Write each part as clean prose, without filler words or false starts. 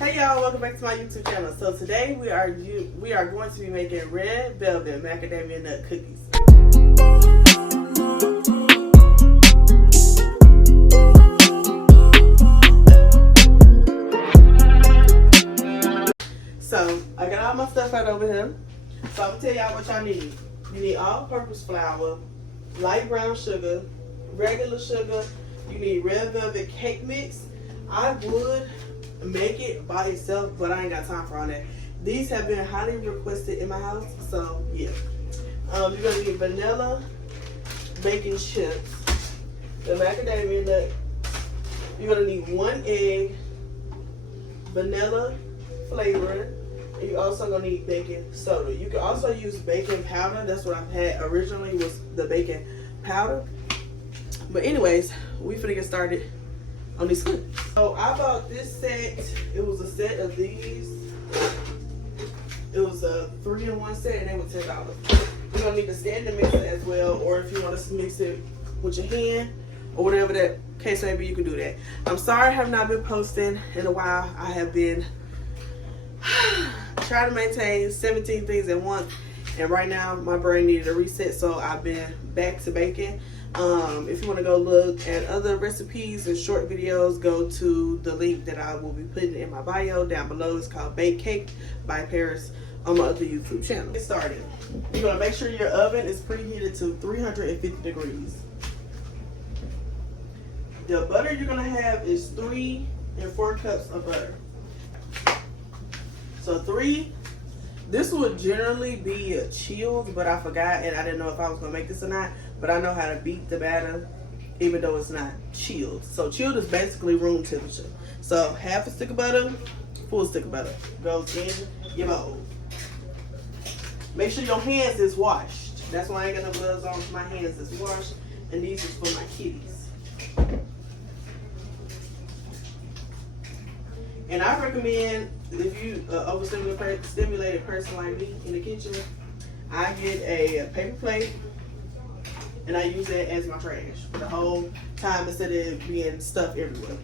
Hey y'all, welcome back to my YouTube channel. So today we are going to be making red velvet macadamia nut cookies. So I got all my stuff right over here. So I'm gonna tell y'all what y'all need. You need all-purpose flour, light brown sugar, regular sugar. You need red velvet cake mix. I would make it by itself, but I ain't got time for all that. These have been highly requested in my house, so yeah. You're gonna need vanilla baking chips, the macadamia nut. You're gonna need 1 egg, vanilla flavoring, and you're also gonna need baking soda. You can also use baking powder. That's what I've had originally, was the baking powder. But anyways, we finna get started on these cookies. So I bought this set. It was a set of these. It was a 3-in-1 set, and they were $10. You're gonna need to stand the mixer as well, or if you want to mix it with your hand or whatever that case may be, you can do that. I'm sorry I have not been posting in a while. I have been trying to maintain 17 things at once, and right now my brain needed a reset, so I've been back to baking. If you want to go look at other recipes and short videos, go to the link that I will be putting in my bio down below. It's called Bake Cake by Paris on my other YouTube channel. Get started. You're going to make sure your oven is preheated to 350 degrees. The butter you're going to have is 3 and 4 cups of butter. So 3. This would generally be chilled, but I forgot, and I didn't know if I was going to make this or not. But I know how to beat the batter, even though it's not chilled. So chilled is basically room temperature. So half a stick of butter, full stick of butter goes in your bowl. Make sure your hands is washed. That's why I ain't got no gloves on. My hands is washed, and these is for my kitties. And I recommend, if you overstimulated person like me in the kitchen, I get a paper plate, and I use that as my trash the whole time instead of being stuff everywhere.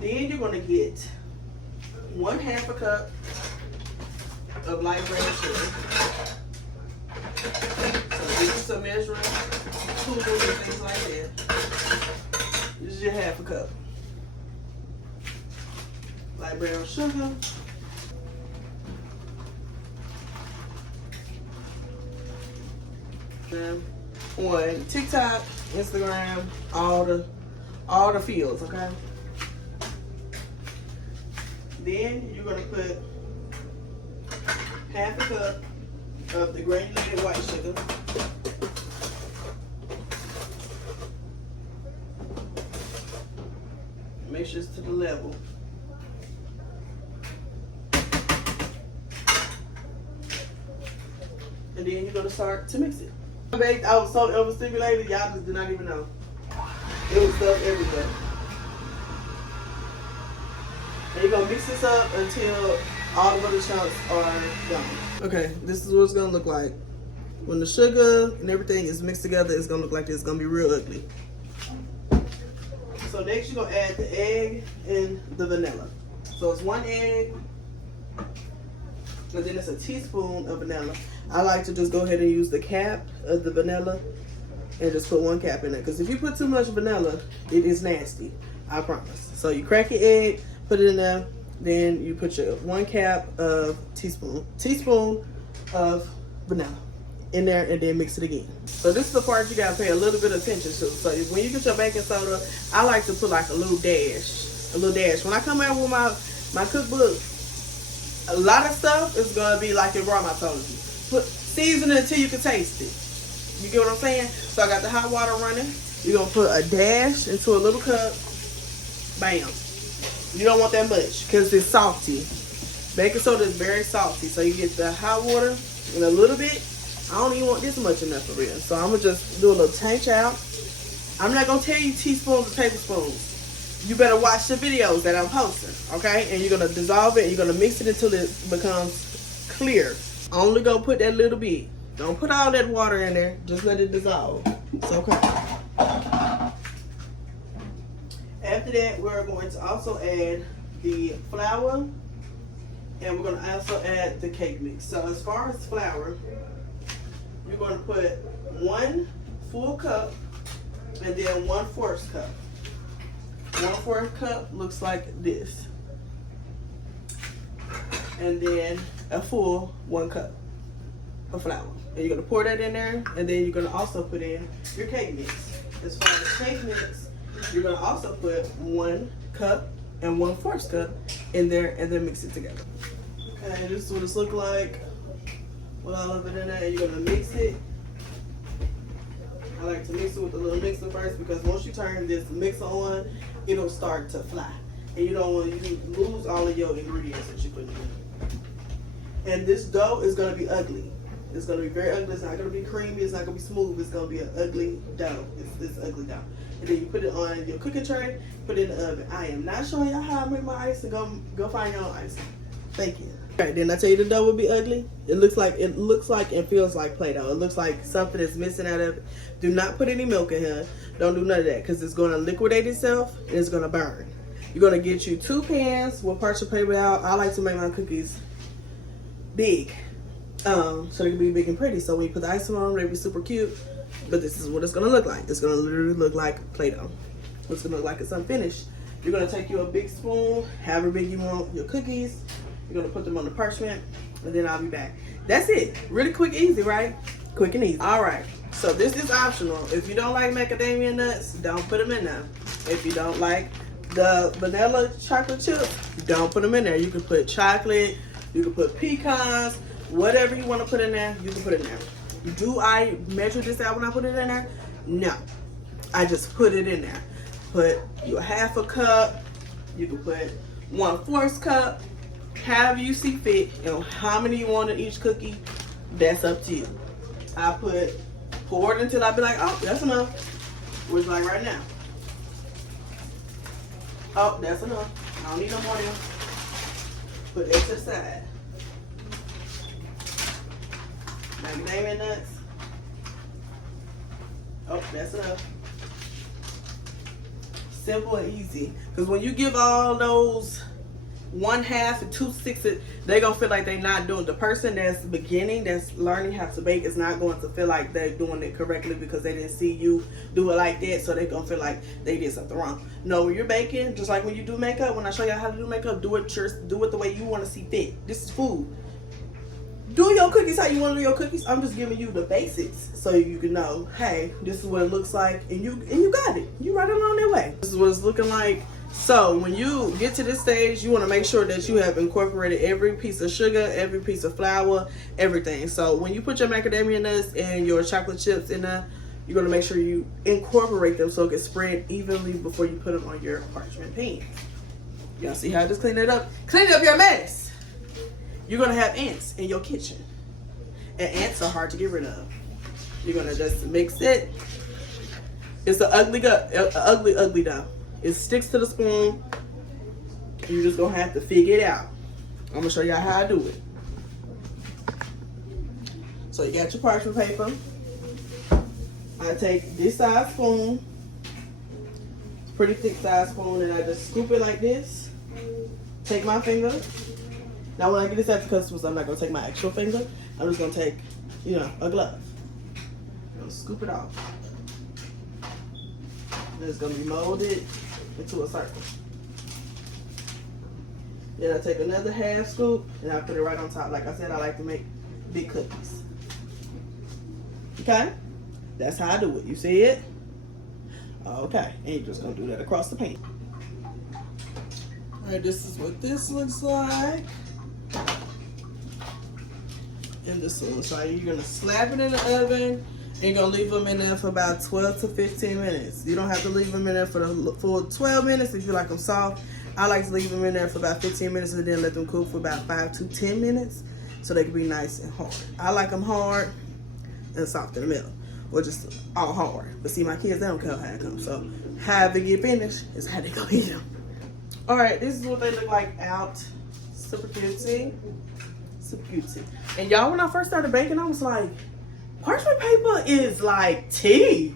Then you're gonna get 1/2 a cup of light brown sugar. So this is some measuring tools and things like that. This is your 1/2 a cup. Light brown sugar. On TikTok, Instagram, all the fields, okay? Then you're gonna put 1/2 a cup of the granulated white sugar. Make sure it's to the level. And then you're gonna start to mix it. I was so overstimulated, y'all just did not even know. It was stuff everywhere. And you're gonna mix this up until all the butter chunks are done. Okay, this is what it's gonna look like. When the sugar and everything is mixed together, it's gonna look like this. It's gonna be real ugly. So next you're gonna add the egg and the vanilla. So it's 1 egg, and then it's a teaspoon of vanilla. I like to just go ahead and use the cap of the vanilla and just put 1 cap in it. Because if you put too much vanilla, it is nasty. I promise. So you crack your egg, put it in there, then you put your 1 cap of teaspoon of vanilla in there, and then mix it again. So this is the part you gotta pay a little bit of attention to. So when you get your baking soda, I like to put like a little dash. When I come out with my cookbook, a lot of stuff is gonna be like your grandma told you. Season it until you can taste it. You get what I'm saying? So I got the hot water running. You're gonna put a dash into a little cup. Bam. You don't want that much because it's salty. Baking soda is very salty. So you get the hot water and a little bit. I don't even want this much enough for real. So I'm gonna just do a little tank out. I'm not gonna tell you teaspoons or tablespoons. You better watch the videos that I'm posting, okay? And you're gonna dissolve it and you're gonna mix it until it becomes clear. Only go put that little bit. Don't put all that water in there. Just let it dissolve. It's okay. After that, we're going to also add the flour, and we're gonna also add the cake mix. So as far as flour, you're gonna put 1 full cup and then 1/4 cup. 1/4 cup looks like this. And then a full 1 cup of flour. And you're gonna pour that in there, and then you're gonna also put in your cake mix. As far as cake mix, you're gonna also put 1 cup and 1/4 cup in there, and then mix it together. Okay, this is what it's look like with all of it in there. And you're gonna mix it. I like to mix it with a little mixer first, because once you turn this mixer on, it'll start to fly, and you don't want to lose all of your ingredients that you put in. And this dough is gonna be ugly. It's gonna be very ugly. It's not gonna be creamy. It's not gonna be smooth. It's gonna be an ugly dough. It's this ugly dough. And then you put it on your cooking tray. Put it in the oven. I am not showing y'all how I make my icing. Go find your own icing. Thank you. All right, didn't I tell you the dough would be ugly? It looks like and feels like Play-Doh. It looks like something is missing out of it. Do not put any milk in here. Don't do none of that, because it's gonna liquidate itself and it's gonna burn. You're gonna get you 2 pans with parchment paper out. I like to make my cookies big, so they can be big and pretty. So when you put the icing on, they'll be super cute. But this is what it's gonna look like. It's gonna literally look like Play-Doh. It's gonna look like it's unfinished. You're gonna take you a big spoon, however big you want your cookies. You're gonna put them on the parchment, and then I'll be back. That's it. Really quick, easy, right? Quick and easy. All right. So this is optional. If you don't like macadamia nuts, don't put them in there. If you don't like the vanilla chocolate chips, don't put them in there. You can put chocolate. You can put pecans. Whatever you want to put in there, you can put it in there. Do I measure this out when I put it in there? No. I just put it in there. Put your 1/2 cup. You can put 1/4 cup. However you see fit. You know how many you want in each cookie. That's up to you. I pour it until I be like, oh, that's enough. Which like right now. Oh, that's enough. I don't need no more there. Put that to the side. Macadamia nuts. Oh, that's enough. Simple and easy. Because when you give all those 1/2 and 2/6, they're gonna feel like they're not doing. The person that's beginning, that's learning how to bake, is not going to feel like they're doing it correctly because they didn't see you do it like that. So they're gonna feel like they did something wrong. No, when you're baking, just like when you do makeup, when I show you how to do makeup, do it the way you want to see fit. This is food. Do your cookies how you want to do your cookies. I'm just giving you the basics so you can know, hey, this is what it looks like, and you got it. You right along that way. This is what it's looking like. So when you get to this stage, you want to make sure that you have incorporated every piece of sugar, every piece of flour, everything. So when you put your macadamia nuts and your chocolate chips in there, you're going to make sure you incorporate them so it can spread evenly before you put them on your parchment pan. Y'all see how I just clean it up? Clean up your mess. You're going to have ants in your kitchen. And ants are hard to get rid of. You're going to just mix it. It's an ugly dough. It sticks to the spoon. You're just going to have to figure it out. I'm going to show y'all how I do it. So you got your parchment paper. I take this size spoon. It's a pretty thick size spoon. And I just scoop it like this. Take my finger. Now when I get this out to customers, I'm not going to take my actual finger. I'm just going to take, a glove. I'm going to scoop it off. And it's going to be molded into a circle. Then I take another 1/2 scoop and I put it right on top. Like I said, I like to make big cookies. Okay? That's how I do it. You see it? Okay. And you're just going to do that across the pan. Alright, this is what this looks like. And this one. So you're going to slap it in the oven. And you're going to leave them in there for about 12 to 15 minutes. You don't have to leave them in there for the full 12 minutes if you like them soft. I like to leave them in there for about 15 minutes and then let them cook for about 5 to 10 minutes so they can be nice and hard. I like them hard and soft in the middle, or just all hard. But see, my kids, they don't care how it comes. So how they get finished is how they go eat them. All right, this is what they look like out. Super cutesy. Super cutesy. And y'all, when I first started baking, I was like, parchment paper is like tea.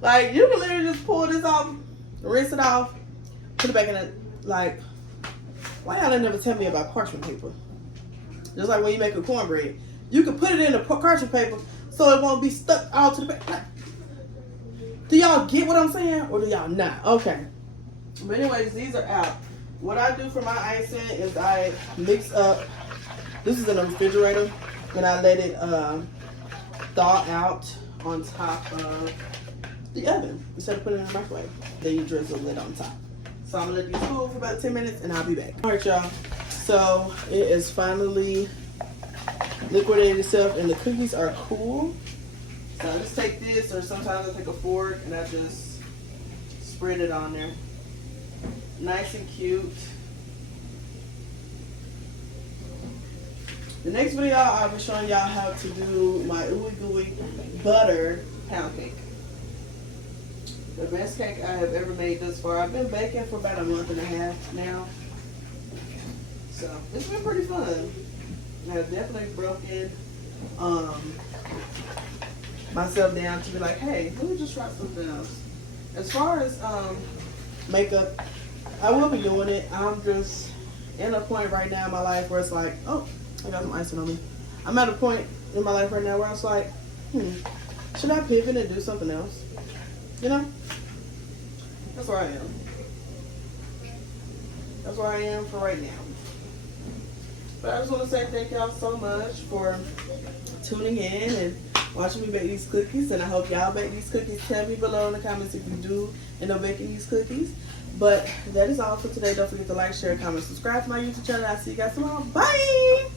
Like, you can literally just pull this off, rinse it off, put it back in it, like, Why y'all never tell me about parchment paper? Just like when you make a cornbread, you can put it in the parchment paper so it won't be stuck all to the back. Do y'all get what I'm saying, or do y'all not? Okay. But anyways, these are out. What I do for my icing is I mix up. This is in the refrigerator, and I let it thaw out on top of the oven instead of putting it in the microwave. Then you drizzle it on top. So I'm gonna let these cool for about 10 minutes, and I'll be back. All right, y'all. So it is finally liquidated itself, and the cookies are cool. So I just take this, or sometimes I take a fork and I just spread it on there. Nice and cute. The next video I'll be showing y'all how to do my ooey gooey butter pound cake. The best cake I have ever made thus far. I've been baking for about a month and a half now. So it's been pretty fun. I've definitely broken myself down to be like, hey, let me just try something else. As far as makeup, I will be doing it. I'm just in a point right now in my life where it's like, oh, I got some icing on me. I'm at a point in my life right now where I was like, should I pivot and do something else? You know? That's where I am. That's where I am for right now. But I just want to say thank y'all so much for tuning in and watching me bake these cookies. And I hope y'all bake these cookies. Tell me below in the comments if you do end up baking these cookies. But that is all for today. Don't forget to like, share, comment, subscribe to my YouTube channel. I'll see you guys tomorrow. Bye!